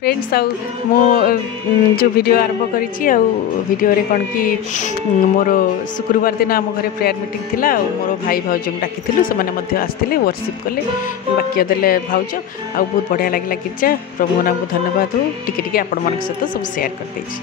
Friends आउ मो जो वीडियो आरंभ करी वीडियो रे कौन कि मोर शुक्रवार दिन आम घर प्रेयर मीटिंग थिला मोर भाई भाउज डाकी से आसते वर्शिप कले वाक्य देले भाउज आ बहुत बढ़िया लगे गिरजा प्रभु नाम को धन्यवाद हो टिके आपण मान सहित सब शेयर कर देछि।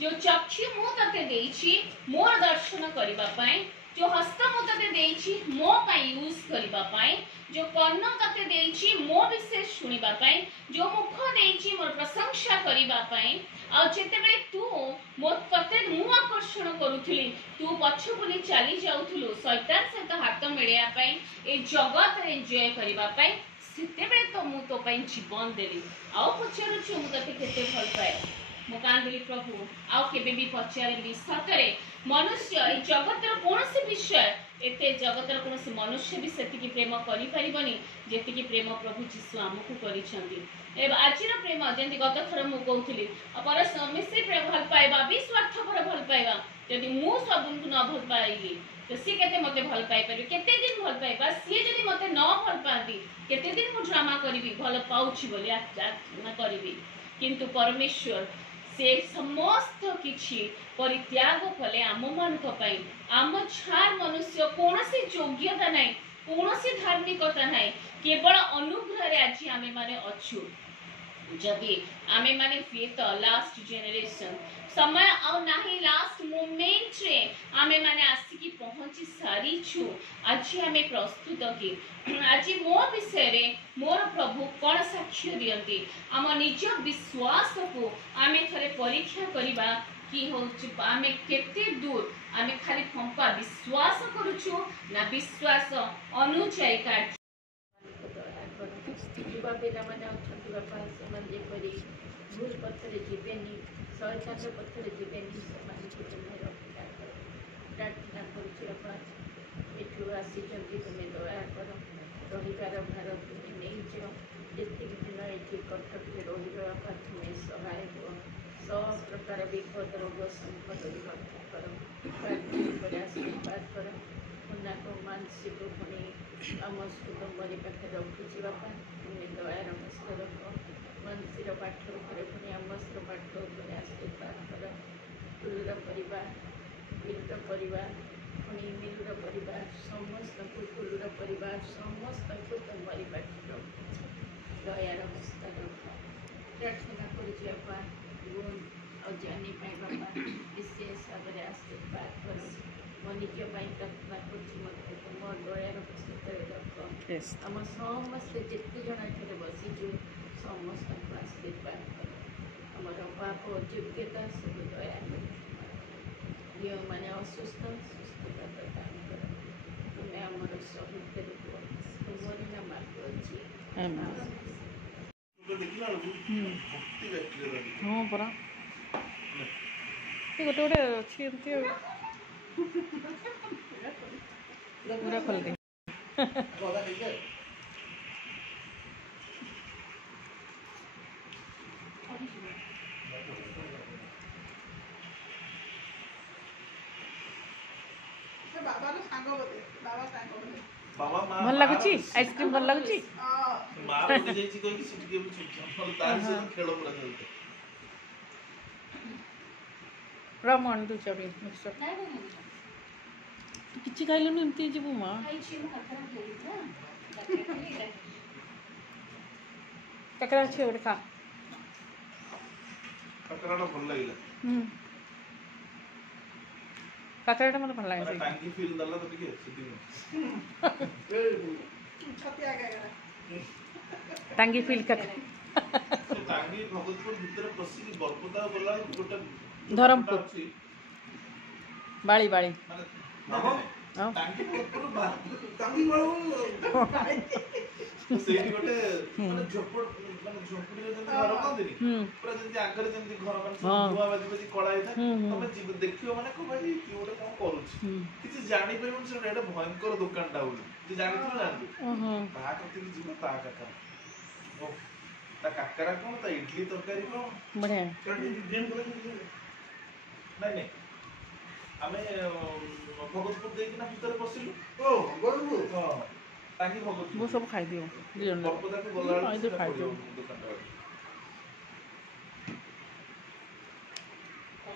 जो चक्षु मु तते देछि मोर दर्शन करिबा पई जो हस्त मु तते देछि मो पई यूज करिबा पई जो कर्ण तते देछि मो विषय सुनिबा पई जो मुख देछि मोर प्रशंसा करिबा पई आ जेते बेले तू मो पते मु आकर्षण करूथिली तू पछ बुली चली जाउथुलु शैतान से तो हाथ मिलिया पई ए जगत रे एन्जॉय करिबा पई सेते बेले तो मु तो पई जीवन देली आ पछरु छु मु तते केते भल पाए मु कांदली प्रभु आउ केबे भी पचारे सतरे मनुष्य ए जगतर कौन से विषय एते जगतर कौन से मनुष्य भी सेतिकी प्रेम करि परिबनी जेतिकी प्रेम प्रभु यीशु हमकु करिसंती ए आजिर प्रेम जेंति गत थर मु कहउथिली पर मिसे प्रेम भल पाइबा विस्वार्थपर भल पाइबा यदि मु सबुनको न भल पाइली तो सी केते मते भल पाइ परिबे केते दिन भल पाइबा सी जदि मते न भल पाती केते दिन मु ड्रामा करिवि भल पाउछि बोली ना करिवि किंतु परमेश्वर से समस्त किछि परित्याग कले आम मानक पई आम छार मनुष्य कोनोसी योग्यता नाही कोनोसी धार्मिकता नाही केवल अनुग्रह रे आज आमे माने अछु जदि आमे माने फेथ लास्ट जनरेशन समय आ नाही लास्ट मोमेंट रे आमे माने आसिकी पहुंची सारी छु आज आमे प्रस्तुत की आज मो विषय रे मोर प्रभु कोन साक्ष्य दियंती आम निज विश्वास को आमे थरे परीक्षा करिबा कि होछि आमे केते दूर आमे खाली फंपा विश्वास करूछु ना विश्वास अनुचय का युवा पिला माने अछंती बापा से करी भूल पत्थर जीवेनी शैतान पत्थर जीवेनी समाज को तुम्हें रक्षा करो प्रार्थना करूछि बापा एठु आसी जल्दी तुम्हें दया करो रहिबार भार तुम्हें नहीं जाओ जेतिक दिन एठी कटक रे रहिबा बापा तुम्हें सहाय हो सब प्रकार विपद रोग संकट रक्षा करो प्रार्थना आशीर्वाद करो उन्ना को मानसिक पुणी अमस्को तुम्हारी पाखे रखुछि बापा तुम्हें दया नमस्कार रखो मनसीर पाठ उपरे पुणी अमस्को पाठ उपरे आशीर्वाद करो तुलर परिवार मिलर परिवार पुणी मिलर परिवार समस्त को तुलर परिवार समस्त को तुम्हारी पाखे रखुछि दया नमस्कार रखो प्रार्थना करुछि बापा गुण और जानी पाई बापा विशेष भाव में आशीर्वाद करो मनिज्य पाई प्रार्थना करुछि मते तुम दया नमस्कार रखो हम समस्त जेते जन एथे बसिछु समस्त को आशीर्वाद करो हमर पाप योग्यता सब दया करो ये माने असुस्थ सुस्थता प्रदान करो तुम्हें हमर सहित रूप तुम्हारी नाम अछि आमेन हाँ परा ये गोटे गोटे अच्छी एमती पूरा खोल दे भल लगुची आइसक्रीम भल लगुची रमन तू चबी मिक्सचर किछि खाइलनु एमती जीवु मां ककरा छै ओडे खा ककराडा भल लागिला ककराडा मन भल लागे टांगी फील दला तो टिके सिटी छतिया गया टांगी फील कर टांगी भगतपुर भीतर प्रसिद्ध बरपदा बोला गोटे धरमपुर बाड़ी बाड़ी माने टांगी भगतपुर टांगी तो ସେଇଠି ଗୋଟେ ମାନେ ଝୋପଡିରେ ଯେମିତି ଘର କହନ୍ତିନି ପୁରା ଯେମିତି ଆଗରେ ଯେମିତି ଘର ମାନେ ଧୂଆ ବାଜି ବାଜି କଳା ହେଇଥାଏ ତମେ ଦେଖିବ ମାନେ କଣ ଭାଇ କିଏ ଗୋଟେ କଣ କରୁଛି କିଛି ଜାଣିପାରିବନି ସେଟା ଏଟା ଭୟଙ୍କର ଦୋକାନଟା ବୋଲି ଯେ ଜାଣିଥିବ ଜାଣିଥିବ ତା କତିକି ଯିବ ତା କାକରା ତା କାକରା କଣ ତା ଇଡଲି ତରକାରୀ କଣ ବଢିଆ ନାଇଁ ନାଇଁ ଆମେ ଭଗତପୁର ଦେଇକିନା ଭିତରେ ପଶିଲୁ ହଁ ତାଙ୍କି ଭଗତପୁର ମୁଁ ସବୁ ଖାଇଦିଅ ବରପଦାକୁ ଗଲାବେଳକୁ ଖାଇଦିଅ ଦୋକାନଟା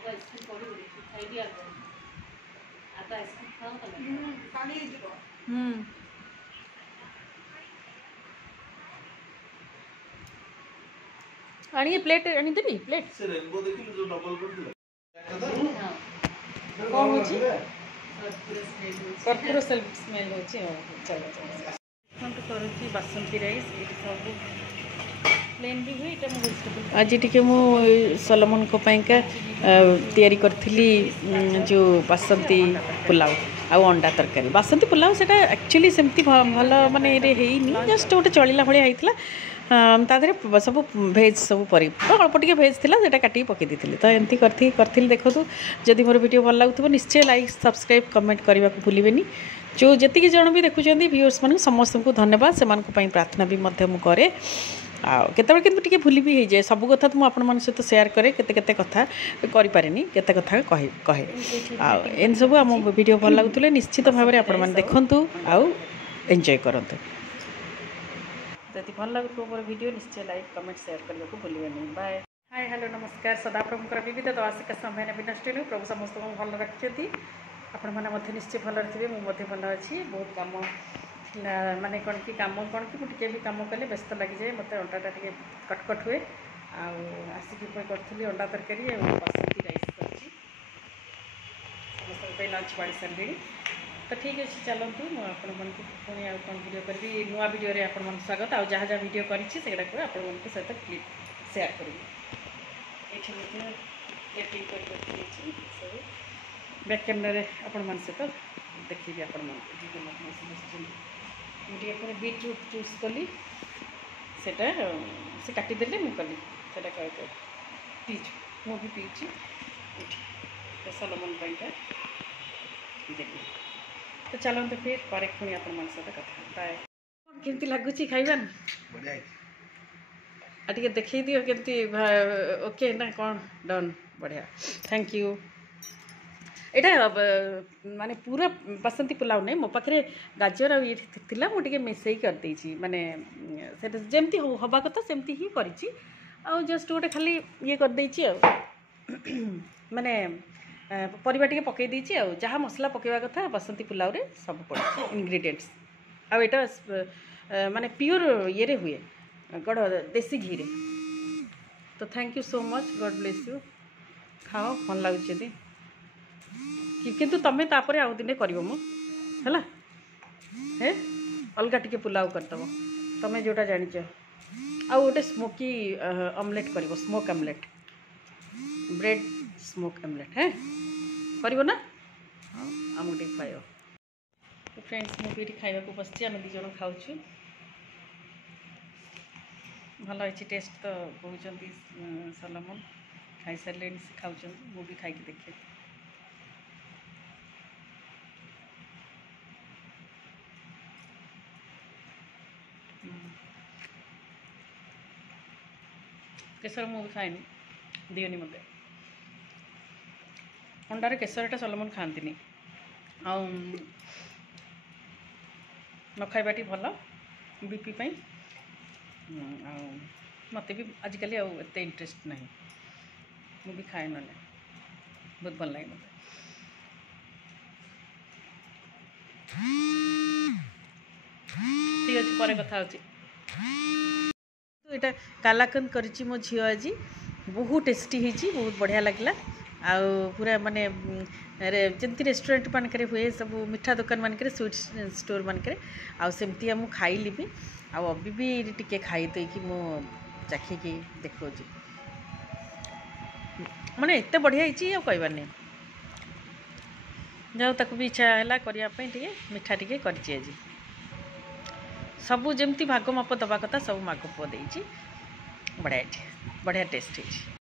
ଆଇସ୍କ୍ରିମ୍ ପଡ଼ିବ ଖାଇବି ଆଗ ଆଇସ୍କ୍ରିମ୍ ଖାଅ ତମେ ପାଣି ହେଇଯିବ ଆଣିକି ପ୍ଲେଟ୍ ଆଣିଦେବି ପ୍ଲେଟ୍ ସେ ରେନବୋ ଦେଖିଲୁ ଯୋଉ ଡବଲ କରିଥିଲା କ'ଣ ହେଉଛି କର୍ପୂର ସ୍ମେଲ୍ ହେଉଛି ଚାଲ କରୁଛି ବାସନ୍ତୀ ରାଇସ୍ ଏଠି ସବୁ ପ୍ଲେନ୍ ବି ହୁଏ ଏଇଟା ମୁଁ ଭେଜିଟେବୁଲ୍ ଆଜି ଟିକେ ମୁଁ ସଲମନଙ୍କ ପାଇଁକା ତିଆରି କରିଥିଲି ଯେଉଁ ବାସନ୍ତୀ ପୁଲାଉ ଆଉ ଅଣ୍ଡା ତରକାରୀ ବାସନ୍ତୀ ପୁଲାଉ ସେଇଟା ଆକ୍ଚୁଆଲି ସେମିତି ଭଲ ମାନେ ହେଇନି ଜଷ୍ଟ ଗୋଟେ ଚଳିଲା ଭଳିଆ ହେଇଥିଲା ତା ଦେହରେ ସବୁ ଭେଜ୍ ସବୁ ଅଳ୍ପ ଟିକେ ଭେଜ୍ ଥିଲା ସେଇଟା କାଟିକି ପକାଇ ଦେଇଥିଲି ତ ଏମିତି କରିଥିଲି ଦେଖନ୍ତୁ ଯଦି ମୋର ଭିଡ଼ିଓ ଭଲ ଲାଗୁଥିବ ନିଶ୍ଚୟ ଲାଇକ୍ ସବସ୍କ୍ରାଇବ୍ କମେଣ୍ଟ କରିବାକୁ ଭୁଲିବେନି ଯେଉଁ ଯେତିକି ଜଣ ବି ଦେଖୁଛନ୍ତି ଭିଉଅର୍ସ ମାନଙ୍କୁ ସମସ୍ତଙ୍କୁ ଧନ୍ୟବାଦ ସେମାନଙ୍କ ପାଇଁ ପ୍ରାର୍ଥନା ବି ମଧ୍ୟ ମୁଁ କରେ ଆଉ କେତେବେଳେ କିନ୍ତୁ ଟିକେ ଭୁଲି ବି ହେଇଯାଏ ସବୁ କଥା ତ ମୁଁ ଆପଣମାନଙ୍କ ସହିତ ସେୟାର କରେ କେତେ କଥା କରିପାରେନି କେତେ କଥା କହେ ଆଉ ଏମିତି ସବୁ ଆମ ଭିଡ଼ିଓ ଭଲ ଲାଗୁଥିଲେ ନିଶ୍ଚିତ ଭାବରେ ଆପଣମାନେ ଦେଖନ୍ତୁ ଆଉ ଏନ୍ଜୟ କରନ୍ତୁ ଯଦି ଭଲ ଲାଗୁଥିବ ମୋର ଭିଡ଼ିଓ ନିଶ୍ଚୟ ଲାଇକ୍ କମେଣ୍ଟ ସେୟାର କରିବାକୁ ଭୁଲିବେନି ବାଏ ହାଇ ହ୍ୟାଲୋ ନମସ୍କାର ସଦାପ୍ରଭୁଙ୍କର ବିବିଧ ଦଳାସିକା ସମୟ ବିନଷ୍ଟେଣୁ ପ୍ରଭୁ ସମସ୍ତଙ୍କୁ ଭଲ ରଖିଛନ୍ତି ଆପଣମାନେ ମଧ୍ୟ ନିଶ୍ଚୟ ଭଲରେ ଥିବେ ମୁଁ ମଧ୍ୟ ଭଲ ଅଛି ବହୁତ କାମ ମାନେ କ'ଣ କି ମୁଁ ଟିକେ ବି କାମ କଲେ ବ୍ୟସ୍ତ ଲାଗିଯାଏ ମୋତେ ଅଣ୍ଡାଟା ଟିକେ କଟକଟ ହୁଏ ଆଉ ଆସିକି କରିଥିଲି ଅଣ୍ଡା ତରକାରୀ ଆଉ ବାସନ୍ତୀ ରାଇସ୍ କରିଛି ସମସ୍ତଙ୍କ ପାଇଁ ଲଞ୍ଚ ବାଢ଼ି ସାରିଲିଣି ତ ଠିକ୍ ଅଛି ଚାଲନ୍ତୁ ମୁଁ ଆପଣମାନଙ୍କୁ ପୁଣି ଆଉ କ'ଣ ଭିଡ଼ିଓ କରିବି ନୂଆ ଭିଡ଼ିଓରେ ଆପଣମାନଙ୍କୁ ସ୍ୱାଗତ ଆଉ ଯାହା ଯାହା ଭିଡ଼ିଓ କରିଛି ସେଗୁଡ଼ାକୁ ଆପଣମାନଙ୍କ ସହିତ କ୍ଲିପ୍ ସେୟାର କରିବି ଏଇଠି ମଧ୍ୟ ପ୍ଲେଟିଂ କରିପାରିଛି ସବୁ ବ୍ୟାକ୍ କ୍ୟାମେରାରେ ଆପଣମାନଙ୍କ ସହିତ ଦେଖେଇବି ଆପଣମାନଙ୍କୁ ମୁଁ ଟିକେ ପୁଣି ବିଟ୍ରୁଟ୍ ଜୁସ୍ କଲି ସେଇଟା ସେ କାଟିଦେଲେ ମୁଁ କଲି ସେଇଟା ପିଇଛୁ ମୁଁ ବି ପିଇଛି ଏଇଠି ସଲମନ ପାଇଁକା ଦେବି ତ ଚାଲନ୍ତୁ ଫିର୍ ପରେ ପୁଣି ଆପଣମାନଙ୍କ ସହିତ କଥା ବାଏ କ'ଣ କେମିତି ଲାଗୁଛି ଖାଇବା ଆଉ ଟିକେ ଦେଖେଇ ଦିଅ କେମିତି ଓକେ ନା କ'ଣ ଡନ୍ ବଢ଼ିଆ ଥ୍ୟାଙ୍କ ୟୁ ଏଇଟା ମାନେ ପୁରା ବାସନ୍ତୀ ପୁଲାଉ ନାହିଁ ମୋ ପାଖରେ ଗାଜର ଆଉ ଇଏ ଥିଲା ମୁଁ ଟିକେ ମିଶାଇ କରିଦେଇଛି ମାନେ ସେଇଟା ଯେମିତି ହେବା କଥା ସେମିତି ହିଁ କରିଛି ଆଉ ଜଷ୍ଟ ଗୋଟେ ଖାଲି ଇଏ କରିଦେଇଛି ଆଉ ମାନେ ପରିବା ଟିକେ ପକାଇ ଦେଇଛି ଆଉ ଯାହା ମସଲା ପକାଇବା କଥା ବାସନ୍ତୀ ପୁଲାଉରେ ସବୁ ପଡ଼ିଛି ଇନଗ୍ରିଡ଼ିଏଣ୍ଟସ୍ ଆଉ ଏଇଟା ମାନେ ପିଓର ଇଏରେ ହୁଏ କ'ଣ ଦେଶୀ ଘିରେ ତ thank you so much God bless you ଖାଅ ଭଲ ଲାଗୁଛି ଯଦି କିନ୍ତୁ ତମେ ତାପରେ ଆଉ ଦିନେ କରିବ ମୁଁ ହେଲା ଅଲଗା ଟିକେ ପୁଲାଉ କରିଦେବ ତମେ ଯେଉଁଟା ଜାଣିଛ ଆଉ ଗୋଟେ ସ୍ମୋକି ଅମଲେଟ୍ କରିବ smoke omelette bread smoke omelette କରିବ ନା ଆମକୁ ଟିକେ ଖାଇବ ଫ୍ରେଣ୍ଡସ୍ ମୁଁ ବି ଏଠି ଖାଇବାକୁ ବସିଛି ଆମେ ଦୁଇ ଜଣ ଖାଉଛୁ ଭଲ ହେଇଛି ଟେଷ୍ଟ ତ କହୁଛନ୍ତି ସଲମନ ଖାଇସାରିଲେଣି ସେ ଖାଉଛନ୍ତି ମୁଁ ବି ଖାଇକି ଦେଖେ କେଶର ମୁଁ ବି ଖାଏନି ଦିଅନି ମୋତେ ଅଣ୍ଡାରେ କେଶରଟା ସଲମନ ଖାଆନ୍ତିନି ଆଉ ନ ଖାଇବାଟି ଭଲ ବିପି ପାଇଁ ଆଉ ମୋତେ ବି ଆଜିକାଲି ଆଉ ଏତେ ଇଣ୍ଟରେଷ୍ଟ ନାହିଁ ମୁଁ ବି ଖାଏ ନହେଲେ ବହୁତ ଭଲ ଲାଗେ ମୋତେ ଠିକ୍ ଅଛି ପରେ କଥା ହେଉଛି ଏଇଟା କାଲାକନ୍ଦ କରିଛି ମୋ ଝିଅ ଆଜି ବହୁତ ଟେଷ୍ଟି ହେଇଛି ବହୁତ ବଢ଼ିଆ ଲାଗିଲା ଆଉ ପୁରା ମାନେ ଯେମିତି ରେଷ୍ଟୁରାଣ୍ଟ ମାନଙ୍କରେ ହୁଏ ସବୁ ମିଠା ଦୋକାନ ମାନଙ୍କରେ ସୁଇଟ୍ ଷ୍ଟୋର୍ ମାନଙ୍କରେ ଆଉ ସେମିତିଆ ମୁଁ ଖାଇଲି ବି ଆଉ ଅବି ବି ଟିକେ ଖାଇ ଦେଇକି ମୁଁ ଚାଖିକି ଦେଖାଉଛି ମାନେ ଏତେ ବଢ଼ିଆ ହେଇଛି ଆଉ କହିବାର ନାହିଁ ଯାଉ ତାକୁ ବି ଇଚ୍ଛା ହେଲା କରିବା ପାଇଁ ଟିକେ ମିଠା ଟିକେ କରିଛି ଆଜି ସବୁ ଯେମିତି ଭାଗ ମାପ ଦେବା କଥା ସବୁ ମାପ ଦେଇଛି। ବଢ଼ିଆ टेस्ट ହେଇଛି।